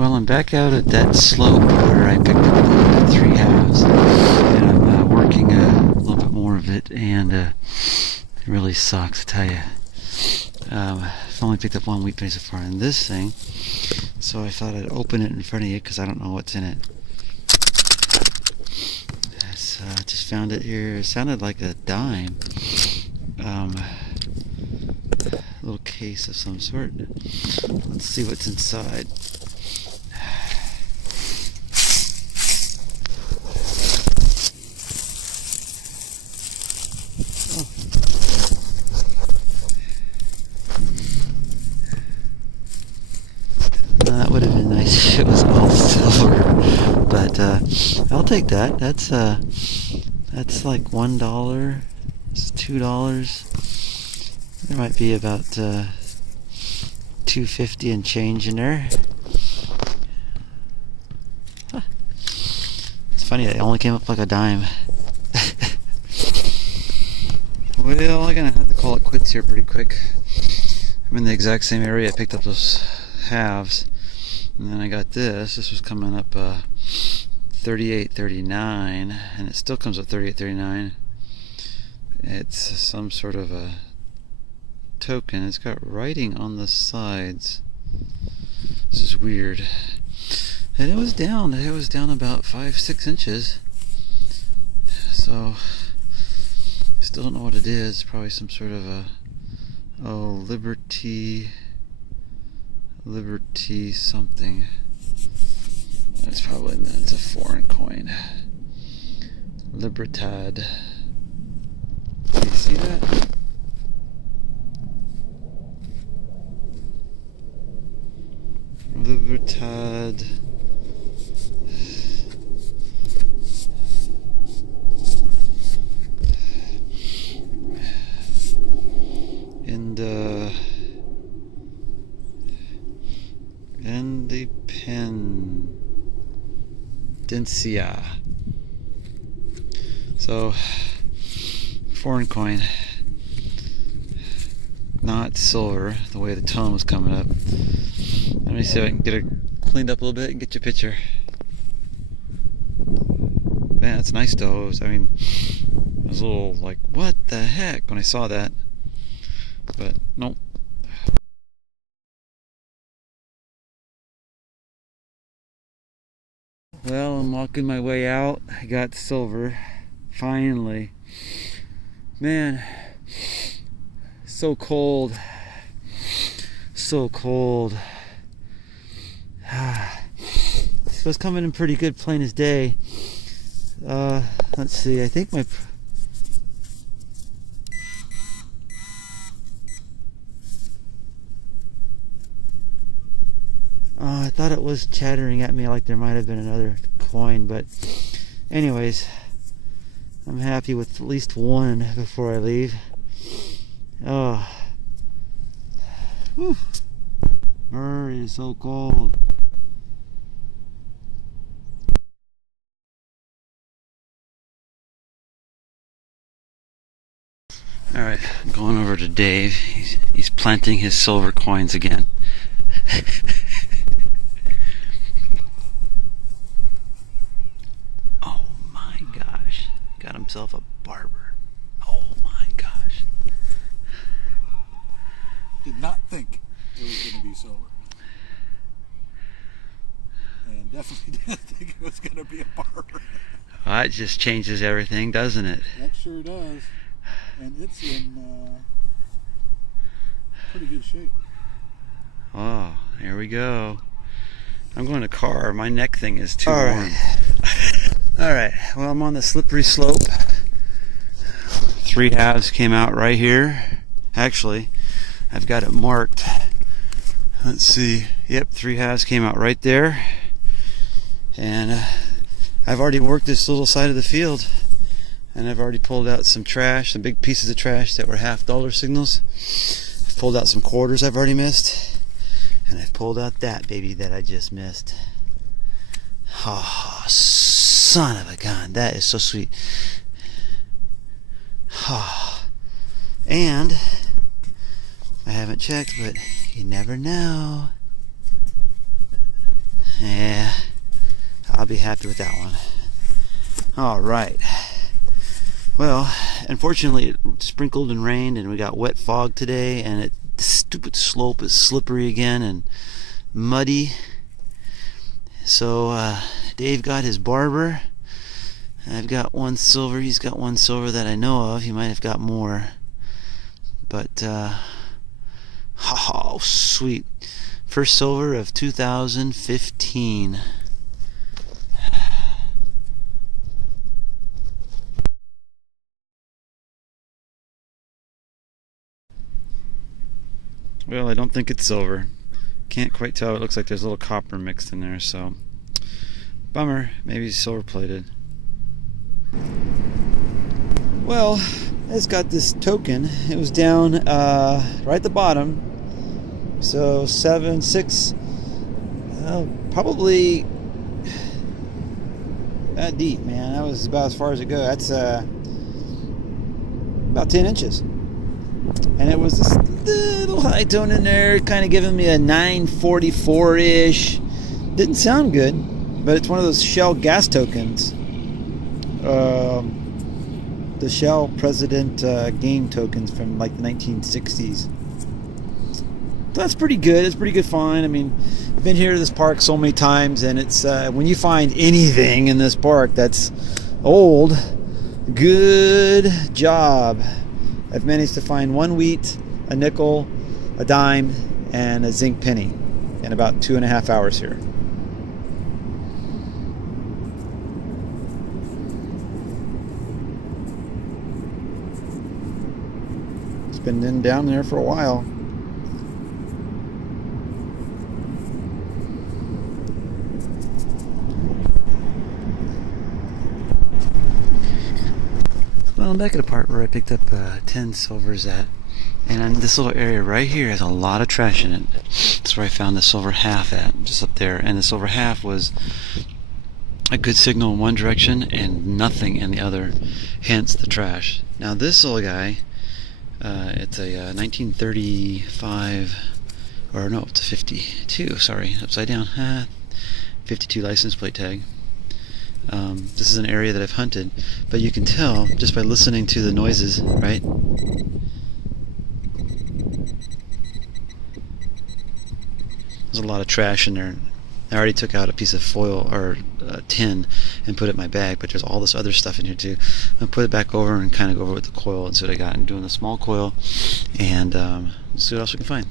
Well, I'm back out at that slope where I picked up the 3/2, and I'm working a little bit more of it, and it really sucks, I tell you. I've only picked up one wheat penny so far in this thing, so I thought I'd open it in front of you because I don't know what's in it. So I just found it here. It sounded like a dime. Little case of some sort. Let's see what's inside. That would have been nice if it was all silver, but I'll take that. That's like $1. It's $2. There might be about $2.50 and change in there. Huh. It's funny, it only came up like a dime. Well, I'm gonna have to call it quits here pretty quick. I'm in the exact same area. I picked up those halves, and then I got this. This was coming up $38.39, and it still comes up $38.39. It's some sort of a token. It's got writing on the sides. This is weird. And it was down. It was down about 5-6 inches. So still don't know what it is. Probably some sort of a Liberty something. That's probably, it's a foreign coin. Libertad. Do you see that? Libertad. Independencia. So, foreign coin. Not silver, the way the tone was coming up. Let me see if I can get it cleaned up a little bit and get you a picture. Man, that's nice though. I mean, I was a little like, what the heck when I saw that. But nope. Well, I'm walking my way out. I got silver. Finally. Man, so cold. So cold. It was coming in pretty good, plain as day. Let's see, I think my... I thought it was chattering at me like there might have been another coin, but anyways, I'm happy with at least one before I leave. Oh, whew. It is so cold. All right, I'm going over to Dave. He's planting his silver coins again. Oh my gosh, got himself a barber. Oh my gosh. Did not think it was going to be silver. And definitely didn't think it was going to be a barber. Well, that just changes everything, doesn't it? That sure does. And it's in pretty good shape. Oh, here we go. I'm going to car. My neck thing is too warm. Alright, well, I'm on the slippery slope. 3/2 came out right here. Actually, I've got it marked. Let's see. Yep, 3/2 came out right there. And I've already worked this little side of the field. And I've already pulled out some trash, some big pieces of trash that were $half signals. I've pulled out some quarters I've already missed. And I've pulled out that baby that I just missed. Oh, son of a gun. That is so sweet. Oh. And I haven't checked, but you never know. Yeah, I'll be happy with that one. All right. Well, unfortunately it sprinkled and rained and we got wet fog today, and the stupid slope is slippery again and muddy. So Dave got his barber. I've got one silver. He's got one silver that I know of. He might have got more. But oh, sweet. First silver of 2015. Well, I don't think it's silver. Can't quite tell. It looks like there's a little copper mixed in there, so bummer. Maybe it's silver plated. Well, it's got this token. It was down right at the bottom. So 7, 6, probably that deep, man. That was about as far as it goes. That's about 10 inches. And it was this little high tone in there, kind of giving me a 944-ish. Didn't sound good, but it's one of those Shell gas tokens. The Shell President game tokens from like the 1960s. That's pretty good. It's pretty good find. I mean, I've been here to this park so many times, and it's when you find anything in this park that's old, good job. I've managed to find one wheat, a nickel, a dime, and a zinc penny in about 2.5 hours here. It's been down there for a while. Well, I'm back at a part where I picked up 10 silvers at, and this little area right here has a lot of trash in it. That's where I found the silver half at, just up there, and the silver half was a good signal in one direction and nothing in the other, hence the trash. Now this little guy, it's a 1935, or no, it's a 52, sorry, upside down, 52 license plate tag. This is an area that I've hunted, but you can tell just by listening to the noises, right? There's a lot of trash in there. I already took out a piece of foil or tin and put it in my bag, but there's all this other stuff in here too. I'll put it back over and kind of go over with the coil and see what I got. I'm doing the small coil and see what else we can find.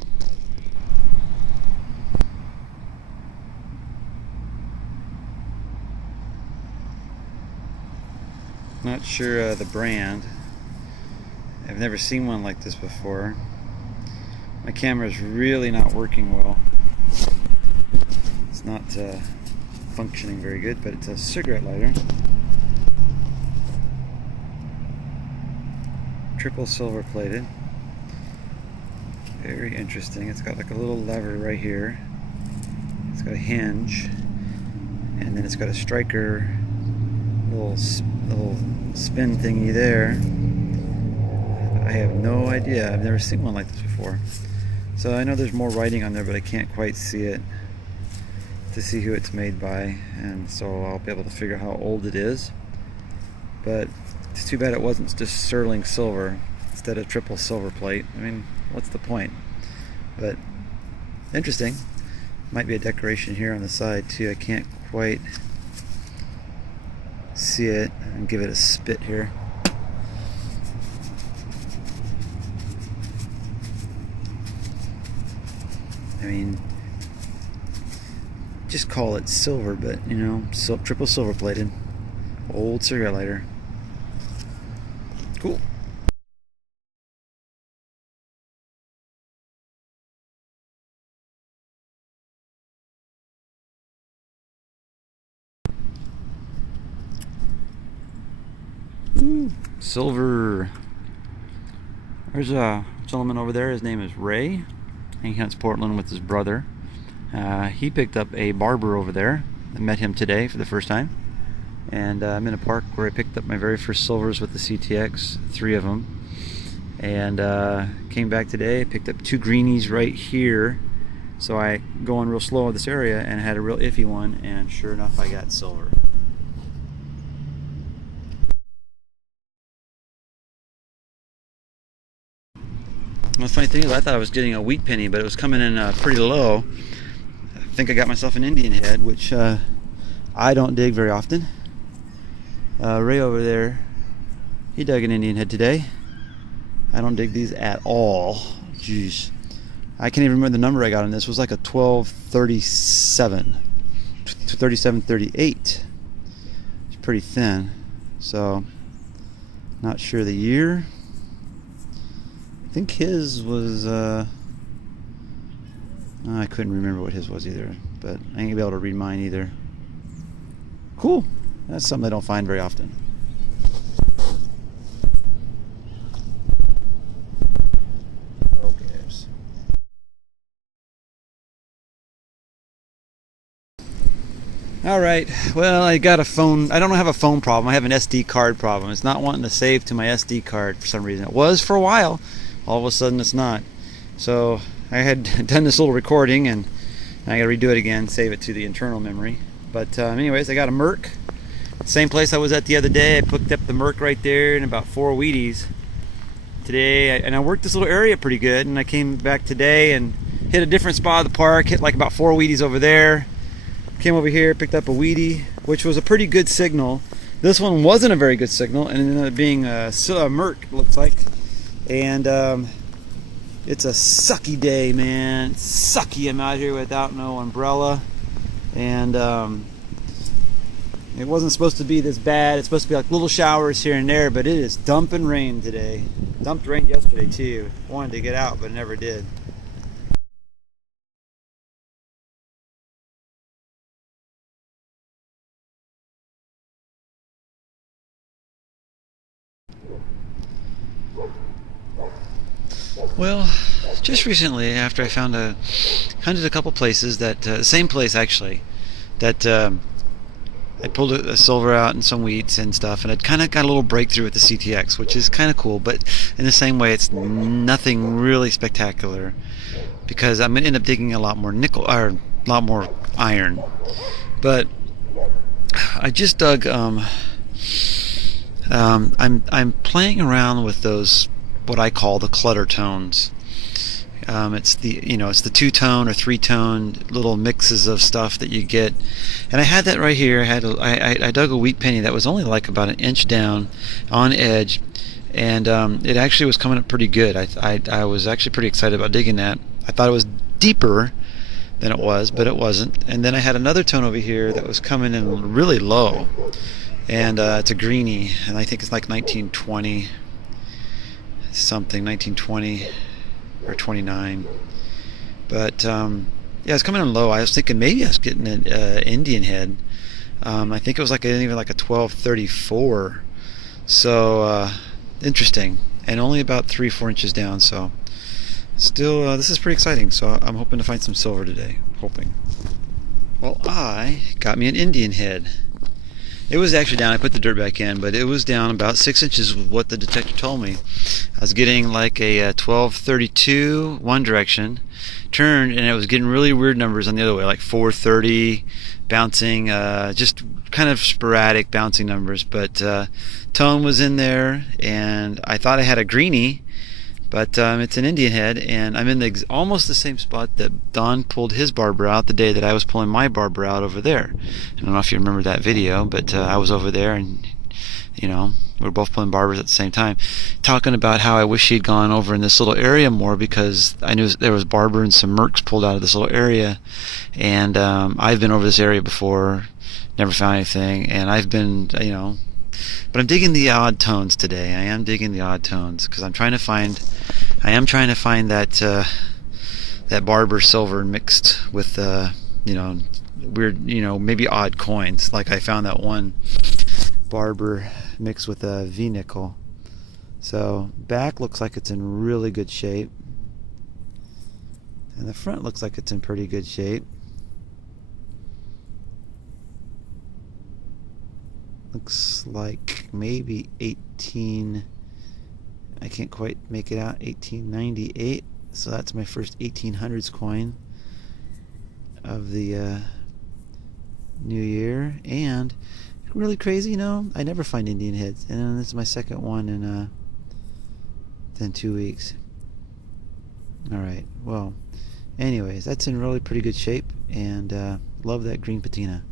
Not sure the brand. I've never seen one like this before. My camera is really not working well. It's not functioning very good, but it's a cigarette lighter. Triple silver plated. Very interesting. It's got like a little lever right here. It's got a hinge, and then it's got a striker, little spin thingy there. I have no idea. I've never seen one like this before. So I know there's more writing on there, but I can't quite see it to see who it's made by, and so I'll be able to figure out how old it is. But it's too bad it wasn't just sterling silver instead of triple silver plate. I mean, what's the point? But interesting. Might be a decoration here on the side too. I can't quite see it. And give it a spit here. I mean, just call it silver, but you know, triple silver plated. Old cigarette lighter. Cool. Ooh, silver. There's a gentleman over there. His name is Ray. He hunts Portland with his brother. He picked up a barber over there. I met him today for the first time. And I'm in a park where I picked up my very first silvers with the CTX, 3 of them. And came back today, picked up 2 greenies right here So I going real slow in this area and had a real iffy one, and sure enough I got silver. The funny thing is I thought I was getting a wheat penny, but it was coming in pretty low. I think I got myself an Indian head, which I don't dig very often. Ray over there, he dug an Indian head today. I don't dig these at all. Jeez. I can't even remember the number I got on this. It was like a 1237. 3738. It's pretty thin. So, not sure the year. I think his was, I couldn't remember what his was either. But I ain't gonna be able to read mine either. Cool. That's something I don't find very often. All right, well, I got a phone. I don't have a phone problem. I have an SD card problem. It's not wanting to save to my SD card for some reason. It was for a while. All of a sudden, it's not. So I had done this little recording, and I got to redo it again, save it to the internal memory. But anyways, I got a Merc. Same place I was at the other day. I picked up the Merc right there and about 4 Wheaties today. And I worked this little area pretty good. And I came back today and hit a different spot of the park. Hit like about 4 Wheaties over there. Came over here, picked up a Wheatie, which was a pretty good signal. This one wasn't a very good signal, and it ended up being a Merc, it looks like. And it's a sucky day, man. It's sucky. I'm out here without no umbrella. And it wasn't supposed to be this bad. It's supposed to be like little showers here and there, but it is dumping rain today. Dumped rain yesterday, too. Wanted to get out, but never did. Well, just recently, after I hunted a couple places that, same place actually, that I pulled a silver out and some wheats and stuff, and I'd kind of got a little breakthrough with the CTX, which is kind of cool, but in the same way, it's nothing really spectacular, because I'm going to end up digging a lot more nickel, or a lot more iron. But I just dug, I'm playing around with those, what I call the clutter tones. It's the it's the 2-tone or 3-tone little mixes of stuff that you get, and I had that right here. I dug a wheat penny that was only like about an inch down on edge, and it actually was coming up pretty good. I was actually pretty excited about digging that. I thought it was deeper than it was, but it wasn't. And then I had another tone over here that was coming in really low, and it's a greenie, and I think it's like 1920 something, 1920 or 29. But yeah, it's coming in low. I was thinking maybe I was getting an Indian head. I think it was like even like a 1234. So interesting, and only about 3-4 inches down. So still, this is pretty exciting. So I'm hoping to find some silver today. Hoping. Well, I got me an Indian head. It was actually down. I put the dirt back in, but it was down about 6 inches with what the detector told me. I was getting like a 1232 one direction, turned, and it was getting really weird numbers on the other way, like 430, bouncing, just kind of sporadic bouncing numbers. But tone was in there, and I thought I had a greenie, but it's an Indian head, and I'm in almost the same spot that Don pulled his barber out the day that I was pulling my barber out over there. I don't know if you remember that video, but I was over there, and we were both pulling barbers at the same time, talking about how I wish he'd gone over in this little area more, because I knew there was barber and some Mercs pulled out of this little area, and I've been over this area before, never found anything, and I've been, but I'm digging the odd tones today. I am digging the odd tones because I am trying to find that that barber silver mixed with weird, maybe odd coins. Like I found that one barber mixed with a V nickel. So back looks like it's in really good shape, and the front looks like it's in pretty good shape. Looks like maybe 18, I can't quite make it out, 1898. So that's my first 1800s coin. of the new year. And really crazy, I never find Indian heads, and this is my second one in 2 weeks. Alright, well, anyways, that's in really pretty good shape, and love that green patina.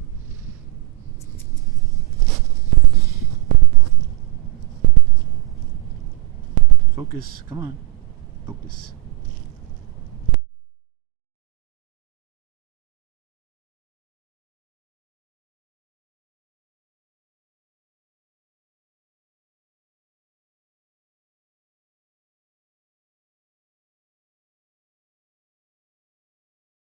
Focus, come on, focus.